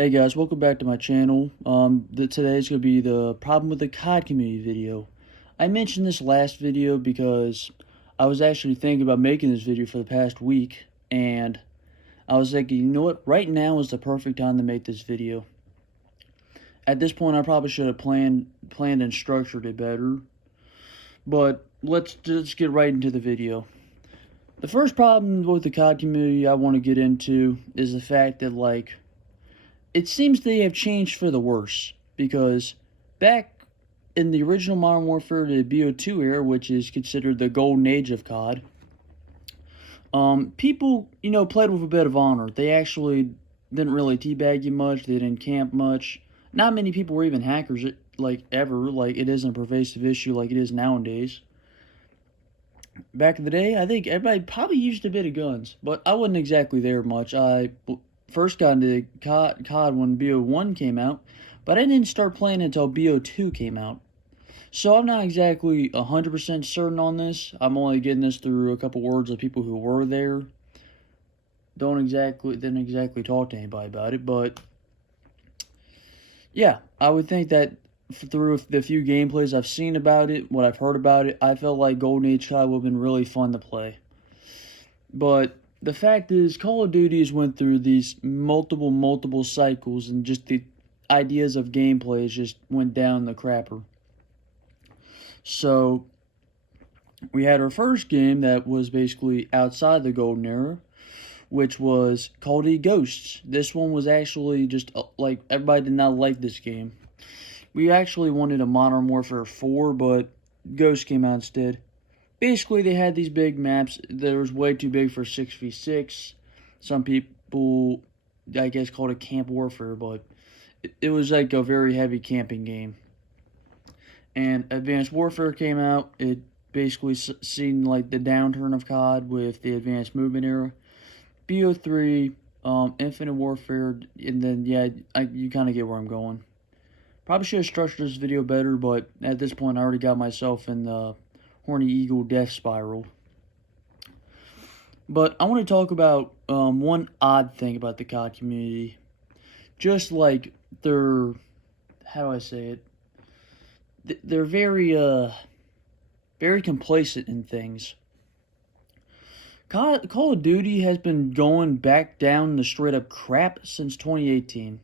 Hey guys, welcome back to my channel. Today's going to be the problem with the Cod Community video. I mentioned this last video because I was actually thinking about making this video for the past week, and I was thinking, you know what, right now is the perfect time to make this video. At this point, I probably should have planned and structured it better, but let's just get right into the video. The first problem with the Cod Community I want to get into is the fact that, it seems they have changed for the worse, because back in the original Modern Warfare, the BO2 era, which is considered the golden age of COD, people, played with a bit of honor. They actually didn't really teabag you much. They didn't camp much. Not many people were even hackers, ever. It isn't a pervasive issue like it is nowadays. Back in the day, I think everybody probably used a bit of guns, but I wasn't exactly there much. I first got into COD when BO1 came out, but I didn't start playing until BO2 came out. So I'm not exactly 100% certain on this. I'm only getting this through a couple words of people who were there. Didn't exactly talk to anybody about it, but yeah, I would think that through the few gameplays I've seen about it, what I've heard about it, I felt like Golden Age COD would have been really fun to play. But the fact is, Call of Duty has went through these multiple cycles, and just the ideas of gameplay just went down the crapper. So, we had our first game that was basically outside the Golden Era, which was Call of Duty Ghosts. This one was actually just, everybody did not like this game. We actually wanted a Modern Warfare 4, but Ghosts came out instead. Basically, they had these big maps that was way too big for 6v6. Some people, I guess, called it Camp Warfare, but it was like a very heavy camping game. And Advanced Warfare came out. It basically seen like the downturn of COD with the Advanced Movement era. BO3, Infinite Warfare, and then, yeah, you kind of get where I'm going. Probably should have structured this video better, but at this point, I already got myself in the Horny Eagle death spiral. But I want to talk about one odd thing about the COD community. Just like they're, how do I say it? They're very complacent in things. Call of Duty has been going back down the straight up crap since 2018.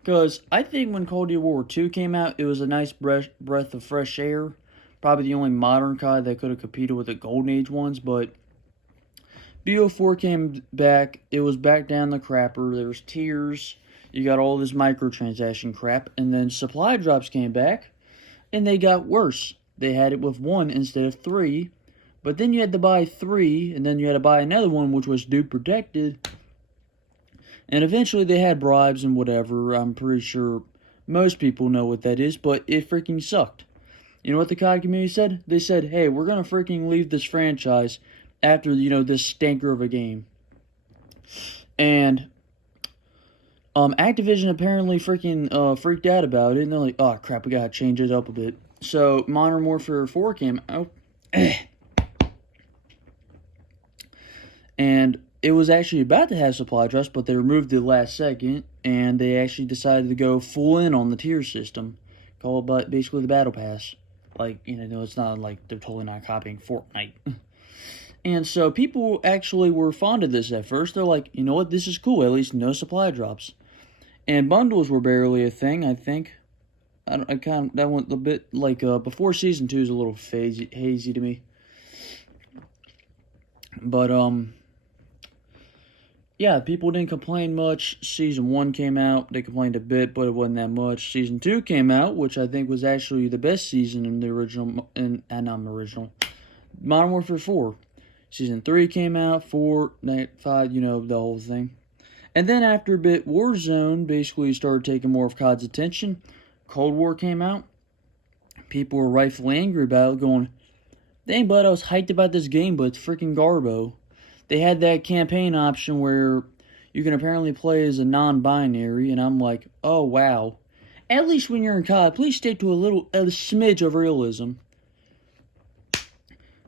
Because I think when Call of Duty World War II came out, it was a nice breath of fresh air. Probably the only modern COD that could have competed with the Golden Age ones, but BO4 came back. It was back down the crapper. There was tiers. You got all this microtransaction crap, and then supply drops came back, and they got worse. They had it with 1 instead of 3, but then you had to buy 3, and then you had to buy another one, which was dupe protected. And eventually they had bribes and whatever. I'm pretty sure most people know what that is, but it freaking sucked. You know what the COD community said? They said, hey, we're going to freaking leave this franchise after, this stinker of a game. And Activision apparently freaking freaked out about it, and they're like, oh crap, we got to change it up a bit. So Modern Warfare 4 came out. And it was actually about to have supply drops, but they removed it last second, and they actually decided to go full in on the tier system, called basically the Battle Pass. It's not like they're totally not copying Fortnite. And so people actually were fond of this at first. They're like, you know what, this is cool, at least no supply drops. And bundles were barely a thing, I think. That went a bit, before Season 2 is a little hazy to me. But, yeah, people didn't complain much. Season 1 came out. They complained a bit, but it wasn't that much. Season 2 came out, which I think was actually the best season in the original, Modern Warfare 4. Season 3 came out, 4, 5, the whole thing. And then after a bit, Warzone basically started taking more of COD's attention. Cold War came out. People were rightfully angry about it, going, dang, bud, I was hyped about this game, but it's freaking garbo. They had that campaign option where you can apparently play as a non-binary, and I'm like, oh, wow. At least when you're in COD, please stick to a smidge of realism.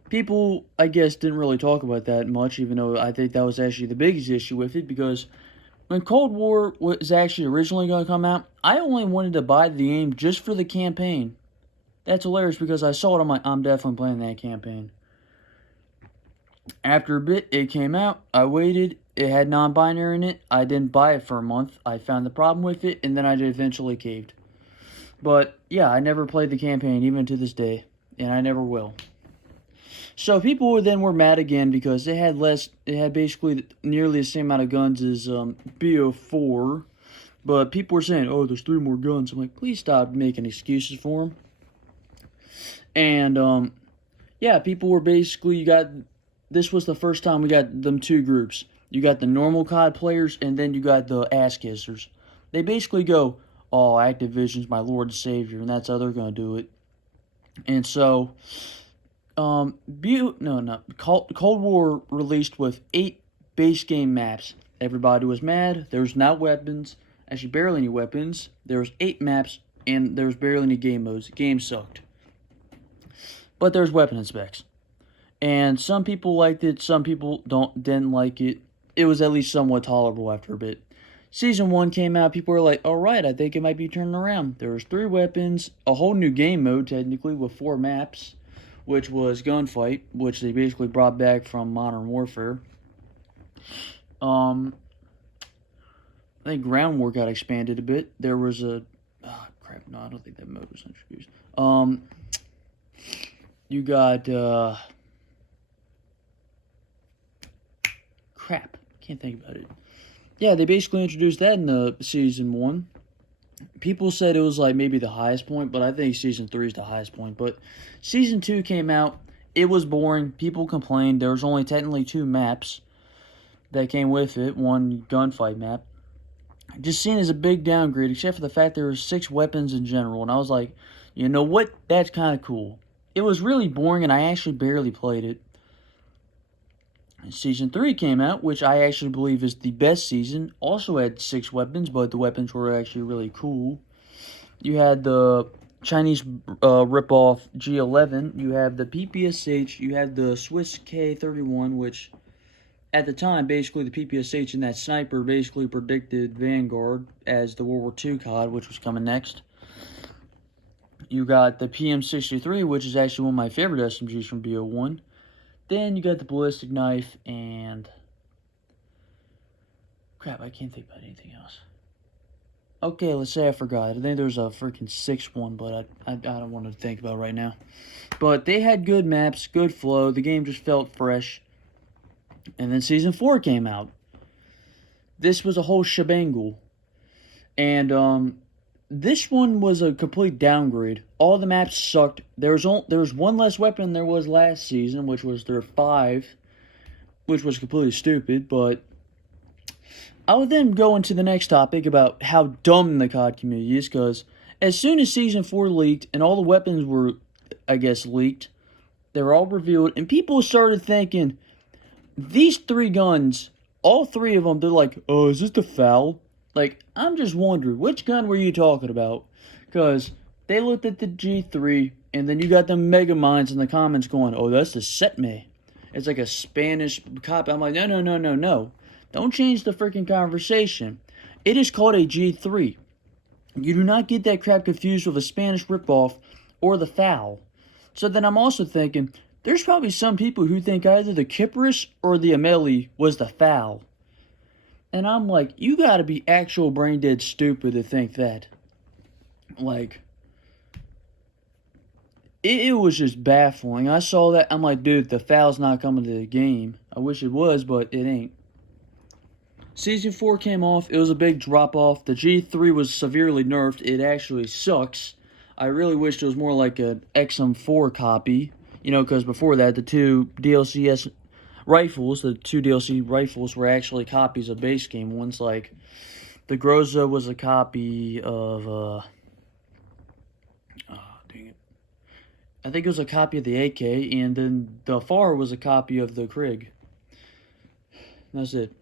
People, I guess, didn't really talk about that much, even though I think that was actually the biggest issue with it, because when Cold War was actually originally going to come out, I only wanted to buy the game just for the campaign. That's hilarious because I saw it, I'm definitely playing that campaign. After a bit, it came out. I waited. It had non-binary in it. I didn't buy it for a month. I found the problem with it, and then I eventually caved. But, yeah, I never played the campaign, even to this day. And I never will. So people were mad again because it had basically nearly the same amount of guns as BO4. But people were saying, oh, there's 3 more guns. I'm like, please stop making excuses for them. And, yeah, people were basically, this was the first time we got them 2 groups. You got the normal COD players, and then you got the ass kissers. They basically go, oh, Activision's my Lord and Savior, and that's how they're going to do it. And so, Cold War released with 8 base game maps. Everybody was mad. There was not weapons. Actually, barely any weapons. There was 8 maps, and there was barely any game modes. The game sucked. But there's weapon specs. And some people liked it, some people didn't like it. It was at least somewhat tolerable after a bit. Season 1 came out, people were like, alright, I think it might be turning around. There was 3 weapons, a whole new game mode, technically, with 4 maps, which was Gunfight, which they basically brought back from Modern Warfare. I think Ground War got expanded a bit. There was I don't think that mode was introduced. You got, can't think about it. Yeah, they basically introduced that in the Season 1. People said it was like maybe the highest point, but I think Season 3 is the highest point. But Season 2 came out. It was boring. People complained. There was only technically 2 maps that came with it. 1 gunfight map. Just seen as a big downgrade, except for the fact there were 6 weapons in general. And I was like, you know what? That's kind of cool. It was really boring, and I actually barely played it. Season 3 came out, which I actually believe is the best season. Also had 6 weapons, but the weapons were actually really cool. You had the Chinese ripoff G11. You have the PPSH. You had the Swiss K31, which at the time, basically the PPSH and that sniper basically predicted Vanguard as the World War II COD, which was coming next. You got the PM63, which is actually one of my favorite SMGs from BO1. Then you got the ballistic knife and... Crap, I can't think about anything else. Okay, let's say I forgot. I think there's a freaking 6th one, but I don't want to think about it right now. But they had good maps, good flow. The game just felt fresh. And then Season 4 came out. This was a whole shebangle. And, this one was a complete downgrade. All the maps sucked. There was one less weapon than there was last season, which was their 5, which was completely stupid. But I would then go into the next topic about how dumb the COD community is, because as soon as Season 4 leaked and all the weapons were, I guess, leaked, they were all revealed, and people started thinking, these 3 guns, all 3 of them, they're like, oh, is this the FAL? Like, I'm just wondering, which gun were you talking about? Because they looked at the G3, and then you got the Mega Minds in the comments going, oh, that's the Setme. It's like a Spanish copy. I'm like, no. Don't change the freaking conversation. It is called a G3. You do not get that crap confused with a Spanish ripoff or the FAL. So then I'm also thinking, there's probably some people who think either the Kypris or the Amelie was the FAL. And I'm like, you gotta be actual brain dead stupid to think that. Like, it was just baffling. I saw that, I'm like, dude, the FAL's not coming to the game. I wish it was, but it ain't. Season 4 came off. It was a big drop-off. The G3 was severely nerfed. It actually sucks. I really wished it was more like an XM4 copy. You know, because before that, the 2 DLCS rifles, the 2 DLC rifles were actually copies of base game ones. Like, the Groza was a copy of, I think it was a copy of the AK, and then the FAR was a copy of the Krieg. That's it.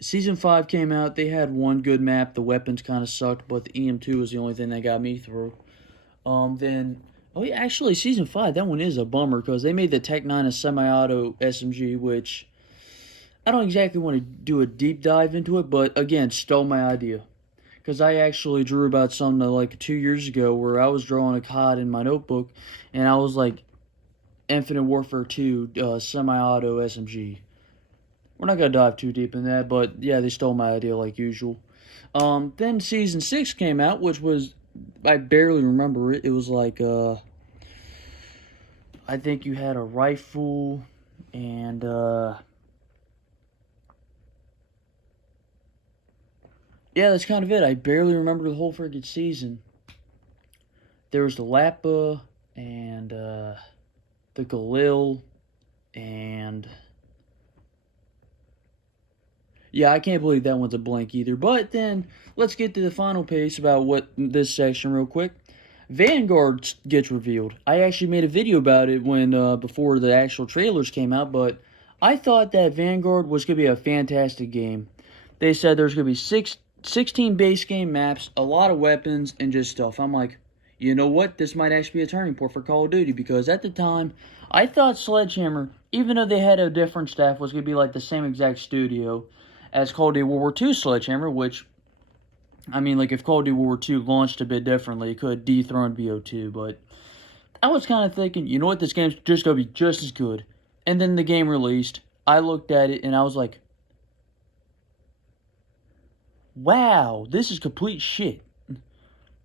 Season 5 came out. They had one good map. The weapons kind of sucked, but the EM2 was the only thing that got me through. Oh yeah, actually, Season 5, that one is a bummer, because they made the Tech 9 a semi-auto SMG, which I don't exactly want to do a deep dive into it, but again, stole my idea. Because I actually drew about something like 2 years ago where I was drawing a COD in my notebook, and I was like, Infinite Warfare 2 semi-auto SMG. We're not going to dive too deep in that, but yeah, they stole my idea like usual. Then Season 6 came out, which was, I barely remember it. It was like, I think you had a rifle, and, yeah, that's kind of it. I barely remember the whole freaking season. There was the Lappa, and, the Galil, and yeah, I can't believe that one's a blank either. But then, let's get to the final page about what this section real quick. Vanguard gets revealed. I actually made a video about it when before the actual trailers came out, but I thought that Vanguard was going to be a fantastic game. They said there's going to be 16 base game maps, a lot of weapons, and just stuff. I'm like, you know what? This might actually be a turning point for Call of Duty, because at the time, I thought Sledgehammer, even though they had a different staff, was going to be like the same exact studio as Call of Duty World War II Sledgehammer, which, I mean, like, if Call of Duty World War II launched a bit differently, it could dethrone BO2, but I was kind of thinking, you know what, this game's just going to be just as good. And then the game released, I looked at it, and I was like, wow, this is complete shit.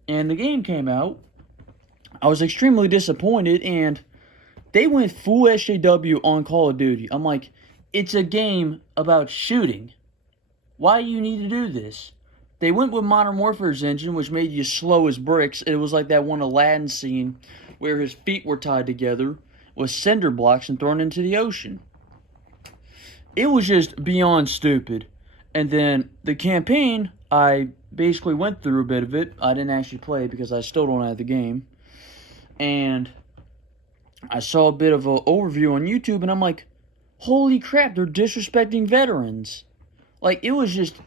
And the game came out, I was extremely disappointed, and they went full SJW on Call of Duty. I'm like, it's a game about shooting. Why do you need to do this? They went with Modern Warfare's engine, which made you slow as bricks. It was like that one Aladdin scene where his feet were tied together with cinder blocks and thrown into the ocean. It was just beyond stupid. And then the campaign, I basically went through a bit of it. I didn't actually play it because I still don't have the game. And I saw a bit of an overview on YouTube, and I'm like, holy crap, they're disrespecting veterans. Like, it was just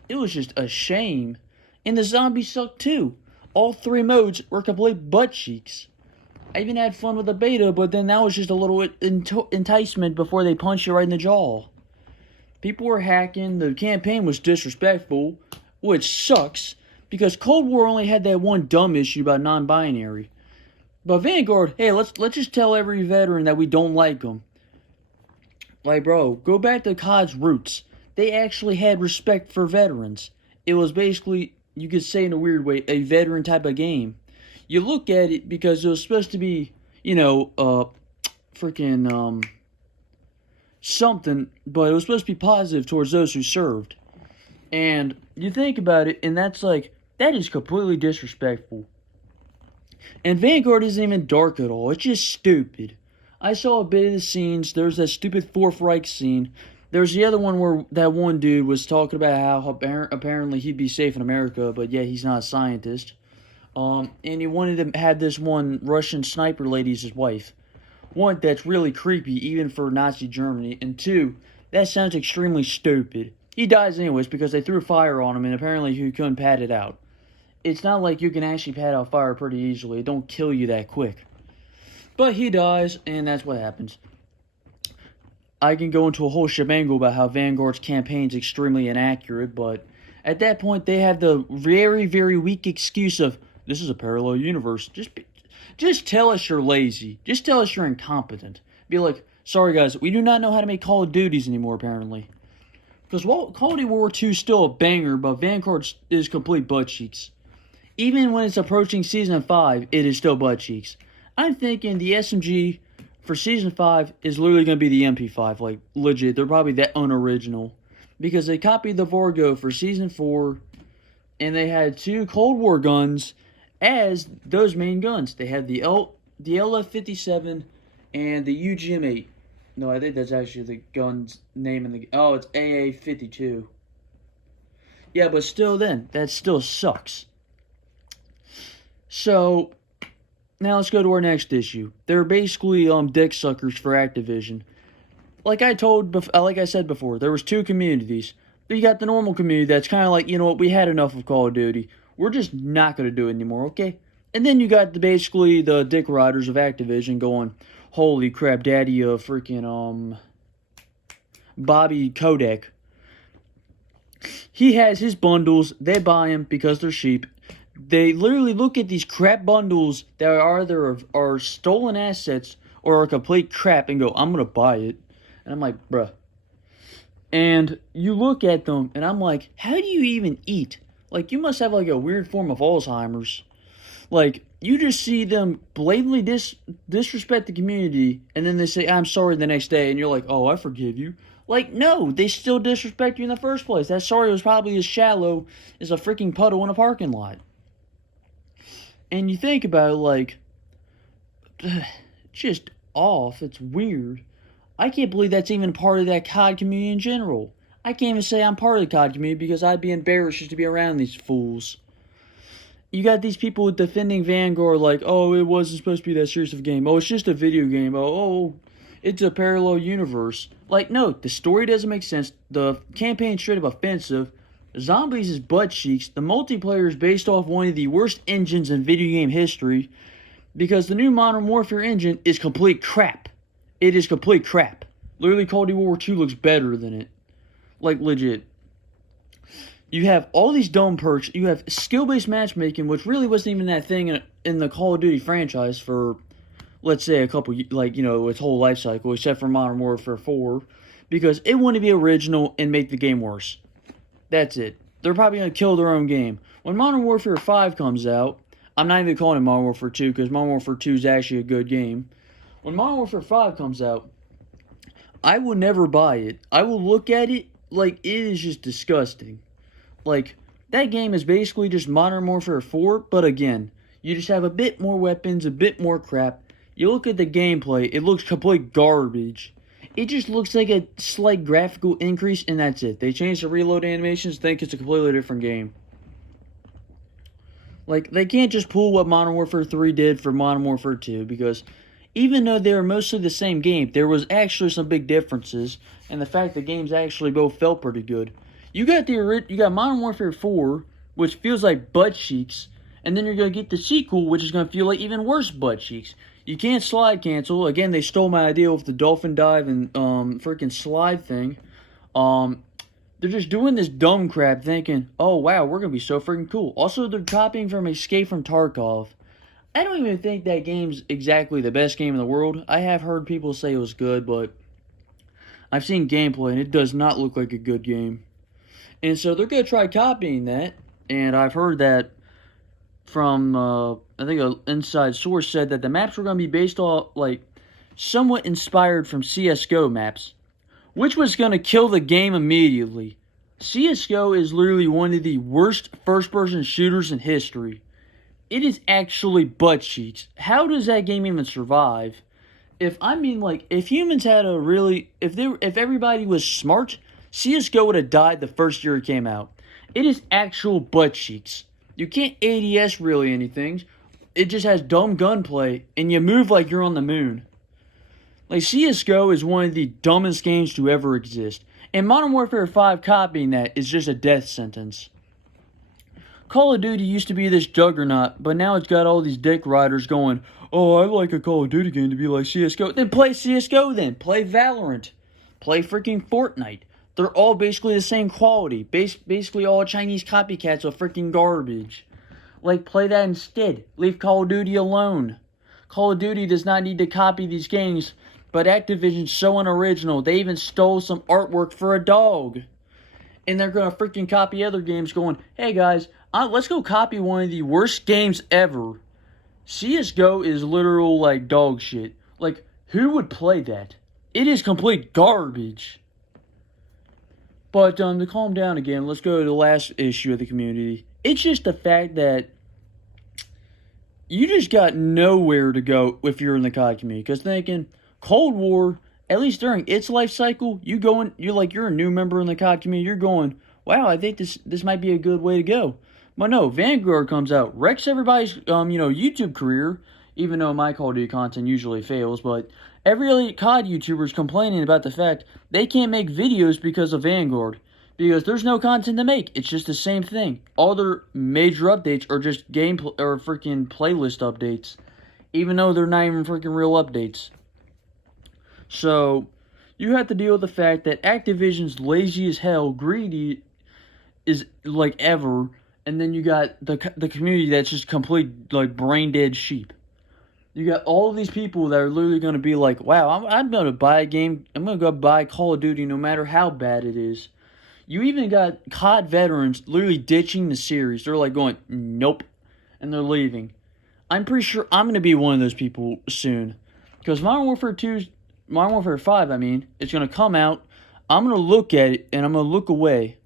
a shame. And the zombies sucked too. All 3 modes were complete butt cheeks. I even had fun with the beta, but then that was just a little enticement before they punch you right in the jaw. People were hacking, the campaign was disrespectful, which sucks, because Cold War only had that one dumb issue about non-binary. But Vanguard, hey, let's just tell every veteran that we don't like them. Like, bro, go back to COD's roots. They actually had respect for veterans. It was basically, you could say in a weird way, a veteran type of game. You look at it because it was supposed to be, you know, something, but it was supposed to be positive towards those who served. And you think about it, and that's like, that is completely disrespectful. And Vanguard isn't even dark at all. It's just stupid. I saw a bit of the scenes. There's that stupid Fourth Reich scene. There's the other one where that one dude was talking about how apparently he'd be safe in America, but yeah, he's not a scientist. And he wanted to have this one Russian sniper lady as his wife. One, that's really creepy, even for Nazi Germany. And two, that sounds extremely stupid. He dies anyways because they threw fire on him, and apparently he couldn't pat it out. It's not like you can actually pat out fire pretty easily. It don't kill you that quick. But he dies, and that's what happens. I can go into a whole shebang about how Vanguard's campaign is extremely inaccurate, but at that point they have the very, very weak excuse of, this is a parallel universe. Just tell us you're lazy. Just tell us you're incompetent. Be like, sorry guys, we do not know how to make Call of Duties anymore, apparently. Because Call of Duty World War II is still a banger, but Vanguard is complete butt cheeks. Even when it's approaching Season 5, it is still butt cheeks. I'm thinking the SMG for Season 5 is literally going to be the MP5. Like, legit. They're probably that unoriginal. Because they copied the Vargo for Season 4, and they had 2 Cold War guns as those main guns. They had the LF-57 and the UGM-8. No, I think that's actually the gun's name in the... Oh, it's AA-52. Yeah, but still then, that still sucks. So, now let's go to our next issue. They're basically dick suckers for Activision. Like I said before, there was 2 communities. You got the normal community that's kind of like, you know what, we had enough of Call of Duty. We're just not going to do it anymore, okay? And then you got basically the dick riders of Activision going, holy crap, daddy, freaking, Bobby Kotick. He has his bundles. They buy them because they're cheap. They literally look at these crap bundles that are either are stolen assets or are complete crap and go, I'm going to buy it. And I'm like, bruh. And you look at them and I'm like, how do you even eat? Like, you must have like a weird form of Alzheimer's. Like, you just see them blatantly disrespect the community, and then they say, I'm sorry the next day, and you're like, oh, I forgive you. Like, no, they still disrespect you in the first place. That sorry was probably as shallow as a freaking puddle in a parking lot. And you think about it, like, just off. It's weird. I can't believe that's even part of that COD community in general. I can't even say I'm part of the COD community because I'd be embarrassed just to be around these fools. You got these people defending Vanguard like, oh, it wasn't supposed to be that serious of a game. Oh, it's just a video game. Oh, it's a parallel universe. Like, no, the story doesn't make sense. The campaign's straight up offensive. Zombies is butt cheeks. The multiplayer is based off one of the worst engines in video game history because the new Modern Warfare engine is complete crap. It is complete crap. Literally, Call of Duty World War II looks better than it. Like, legit. You have all these dumb perks. You have skill-based matchmaking, which really wasn't even that thing in the Call of Duty franchise for, let's say, a couple, like, you know, its whole life cycle, except for Modern Warfare 4, because it wanted to be original and make the game worse. That's it. They're probably going to kill their own game. When Modern Warfare 5 comes out, I'm not even calling it Modern Warfare 2, because Modern Warfare 2 is actually a good game. When Modern Warfare 5 comes out, I will never buy it. I will look at it like it is just disgusting. Like, that game is basically just Modern Warfare 4, but again, you just have a bit more weapons, a bit more crap. You look at the gameplay, it looks complete garbage. It just looks like a slight graphical increase, and that's it. They changed the reload animations, think it's a completely different game. Like, they can't just pull what Modern Warfare 3 did for Modern Warfare 2, because even though they were mostly the same game, there was actually some big differences, and the fact the games actually both felt pretty good. You got Modern Warfare 4, which feels like butt cheeks, and then you're going to get the sequel, which is going to feel like even worse butt cheeks. You can't slide cancel. Again, they stole my idea with the dolphin dive and freaking slide thing. They're just doing this dumb crap thinking, oh wow, we're going to be so freaking cool. Also, they're copying from Escape from Tarkov. I don't even think that game's exactly the best game in the world. I have heard people say it was good, but I've seen gameplay and it does not look like a good game. And so they're going to try copying that, and I've heard that from, I think an inside source said that the maps were going to be based off, like, somewhat inspired from CSGO maps, which was going to kill the game immediately. CSGO is literally one of the worst first-person shooters in history. It is actually butt cheeks. How does that game even survive? If humans had a really, if everybody was smart, CSGO would have died the first year it came out. It is actual butt cheeks. You can't ADS really anything. It just has dumb gunplay, and you move like you're on the moon. Like, CSGO is one of the dumbest games to ever exist. And Modern Warfare 5 copying that is just a death sentence. Call of Duty used to be this juggernaut, but now it's got all these dick riders going, oh, I like a Call of Duty game to be like CSGO. Then play CSGO then. Play Valorant. Play freaking Fortnite. They're all basically the same quality. Basically all Chinese copycats are freaking garbage. Like, play that instead. Leave Call of Duty alone. Call of Duty does not need to copy these games, but Activision's so unoriginal, they even stole some artwork for a dog. And they're going to freaking copy other games going, hey guys, let's go copy one of the worst games ever. CSGO is literal, like, dog shit. Like, who would play that? It is complete garbage. But to calm down again, let's go to the last issue of the community. It's just the fact that you just got nowhere to go if you're in the COD community. Because thinking, Cold War, at least during its life cycle, you're a new member in the COD community. You're going, wow, I think this might be a good way to go. But no, Vanguard comes out, wrecks everybody's YouTube career, even though my Call of Duty content usually fails, but every other COD YouTuber is complaining about the fact they can't make videos because of Vanguard. Because there's no content to make. It's just the same thing. All their major updates are just gameplay or freaking playlist updates. Even though they're not even freaking real updates. So, you have to deal with the fact that Activision's lazy as hell, greedy, is like ever, and then you got the community that's just complete like brain dead sheep. You got all of these people that are literally going to be like, wow, I'm going to buy a game. I'm going to go buy Call of Duty no matter how bad it is. You even got COD veterans literally ditching the series. They're like going, nope, and they're leaving. I'm pretty sure I'm going to be one of those people soon. Because Modern Warfare 5, I mean, it's going to come out. I'm going to look at it, and I'm going to look away.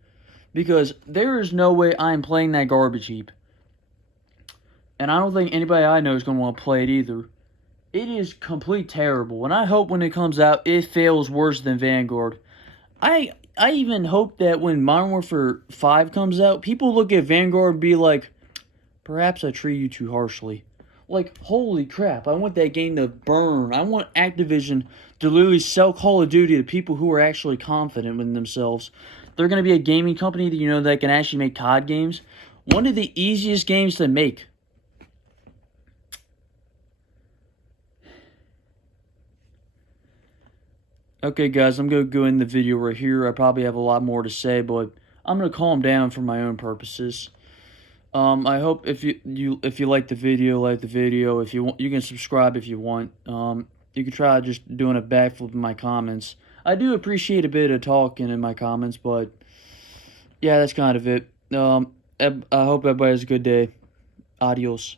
Because there is no way I'm playing that garbage heap. And I don't think anybody I know is going to want to play it either. It is complete terrible. And I hope when it comes out, it fails worse than Vanguard. I even hope that when Modern Warfare 5 comes out, people look at Vanguard and be like, perhaps I treat you too harshly. Like, holy crap, I want that game to burn. I want Activision to literally sell Call of Duty to people who are actually confident in themselves. They're going to be a gaming company that, that can actually make COD games. One of the easiest games to make. Okay, guys, I'm going to go end the video right here. I probably have a lot more to say, but I'm going to calm down for my own purposes. I hope if you like the video, If you want, you can subscribe if you want. You can try just doing a backflip in my comments. I do appreciate a bit of talking in my comments, but yeah, that's kind of it. I hope everybody has a good day. Adios.